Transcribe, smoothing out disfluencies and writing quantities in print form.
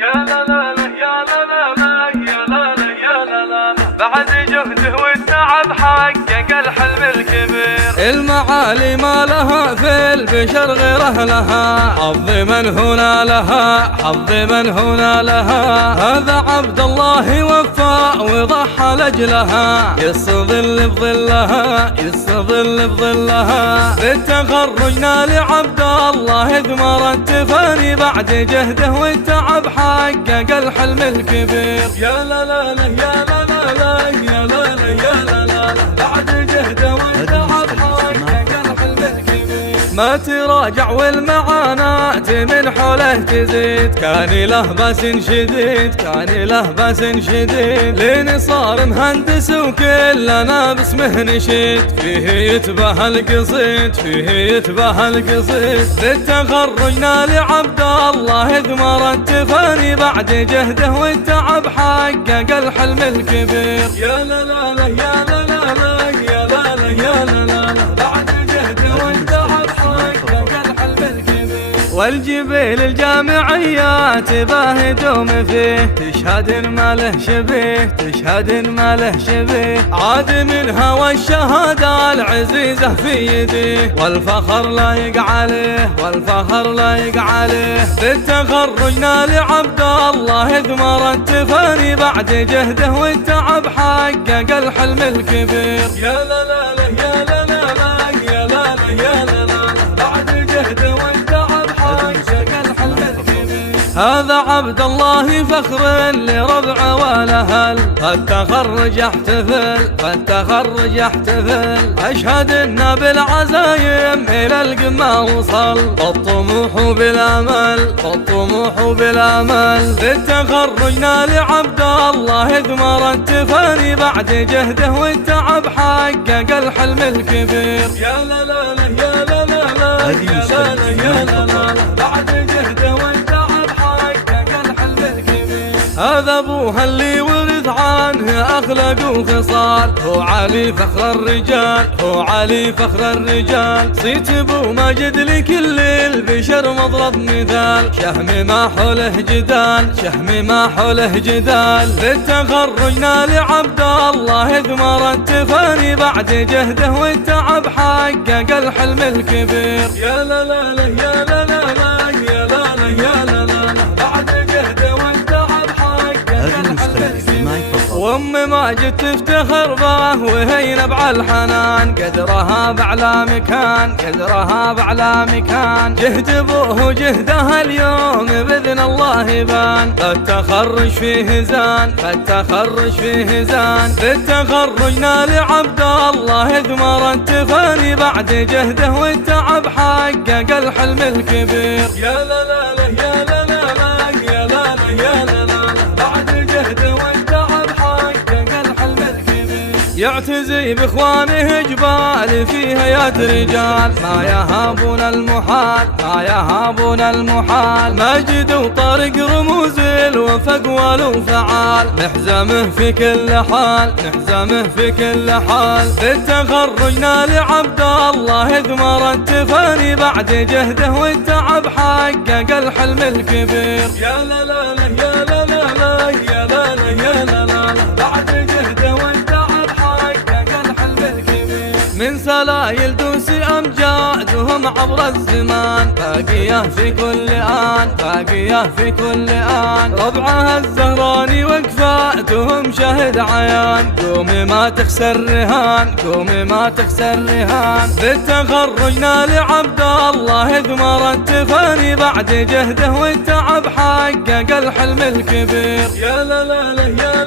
يا لا لا لا يا لا لا لا يا لا لا يا لا لا بعد جهده والتعب حقق الحلم الكبير. المعالي ما لها في البشر غير أهلها، حظ من هنا لها، حظ من هنا لها. هذا عبد الله وفى وضحى لأجلها، يستظل بظلها، يستظل بظلها. بالتخرجنا لعبد الله ثمر التفاني، بعد جهده والتعب حقق الحلم الكبير. يا لا لا لا يا لا لا لا يا لا لا يا لا لا بعد جهده والتعب حقق الحلم الكبير. ما تراجع والمعاناة من حوله تزيد، كان له بأس شديد، كان له بأس شديد. لين صار مهندس وكلنا باسمه نشيد، فيه يتبه القصيد، فيه يتبه القصيد. بالتخرجنا لعبد الله ثمر التفاني، بعد جهده والتعب حقق الحلم الكبير. يا لا لا لا يا لا لا لا يا لا لا يا لا لا بعد جهده والتعب حقق الحلم الكبير. والجبيل الجامعيات باه دوم فيه، تشهد ما له شبيه، تشهد ما له شبيه. عاد منها والشهادة العزيزة في يديه، والفخر لايق عليه، والفخر لايق عليه. بالتخرجنا لعبد الله ثمر التفاني، بعد جهده والتعب حقق الحلم الكبير. يا لا لا لا يا لا لا لا يا لا لا يا لا لا بعد جهده والتعب حقق الحلم الكبير. هذا عبد الله فخر لربعه والاهل، فالتخرج يحتفل، فالتخرج يحتفل. اشهد انه بالعزايم الى القمه وصل، الطموح بالامل، الطموح بالامل. بالتخرجنا لعبد الله ثمر التفاني، بعد جهده والتعب حقق الحلم الكبير. يا لا لا لا يا لا لا لا يا لا لا يا لا لا بعد جهده والتعب حقق الحلم الكبير. هذا ابوها اللي ورث عنه اخلاق وخصال، هو علي فخر الرجال، هو علي فخر الرجال. صيت ابو ماجد لكل البشر مضرب مثال، شهم ما حوله جدال، شهم ما حوله جدال. بالتخرجنا لعبد الله ثمر التفاني، بعد جهده والتعب حقق الحلم الكبير. يا لا لا لا يا لا لا لا يا لا لا يا لا لا بعد جهده والتعب حقق الحلم الكبير. وام ماجد تفتخر به وهي نبع الحنان، قدرها بعلى مكان، قدرها بعلى مكان. جهد ابوه وجهدها اليوم باذن الله يبان، فالتخرج فيه زان، فالتخرج فيه زان. بالتخرجنا لعبد الله ثمر التفاني، بعد جهده والتعب حقق الحلم الكبير. يا لا لا لا يا لا لا لا يا لا لا يا لا لا بعد جهده والتعب حقق الحلم الكبير. يعتزي باخوانه جبال فيها يد رجال، ما يهابون المحال، ما يهابون المحال. ماجد وطارق رموز الوفا قوال وفعال، نحزمه في كل حال، نحزمه في كل حال. بالتخرجنا لعبد الله ثمر التفاني، بعد جهده والتعب حقق الحلم الكبير. يا لا لا لا يا لا لا لا يا لا لا يا لا لا بعد جهده والتعب حقق الحلم الكبير. من سلايل دوس أمجادهم عبر الزمان، باقية في كل آن، باقية في كل آن. ربعها الزهراني وكفاتهم شهد عيان، قومي ما تخسر رهان، قومي ما تخسر رهان. بالتخرجنا لعبد الله ثمر التفاني، بعد جهده والتعب حقق الحلم الكبير. يا لا لا لا يا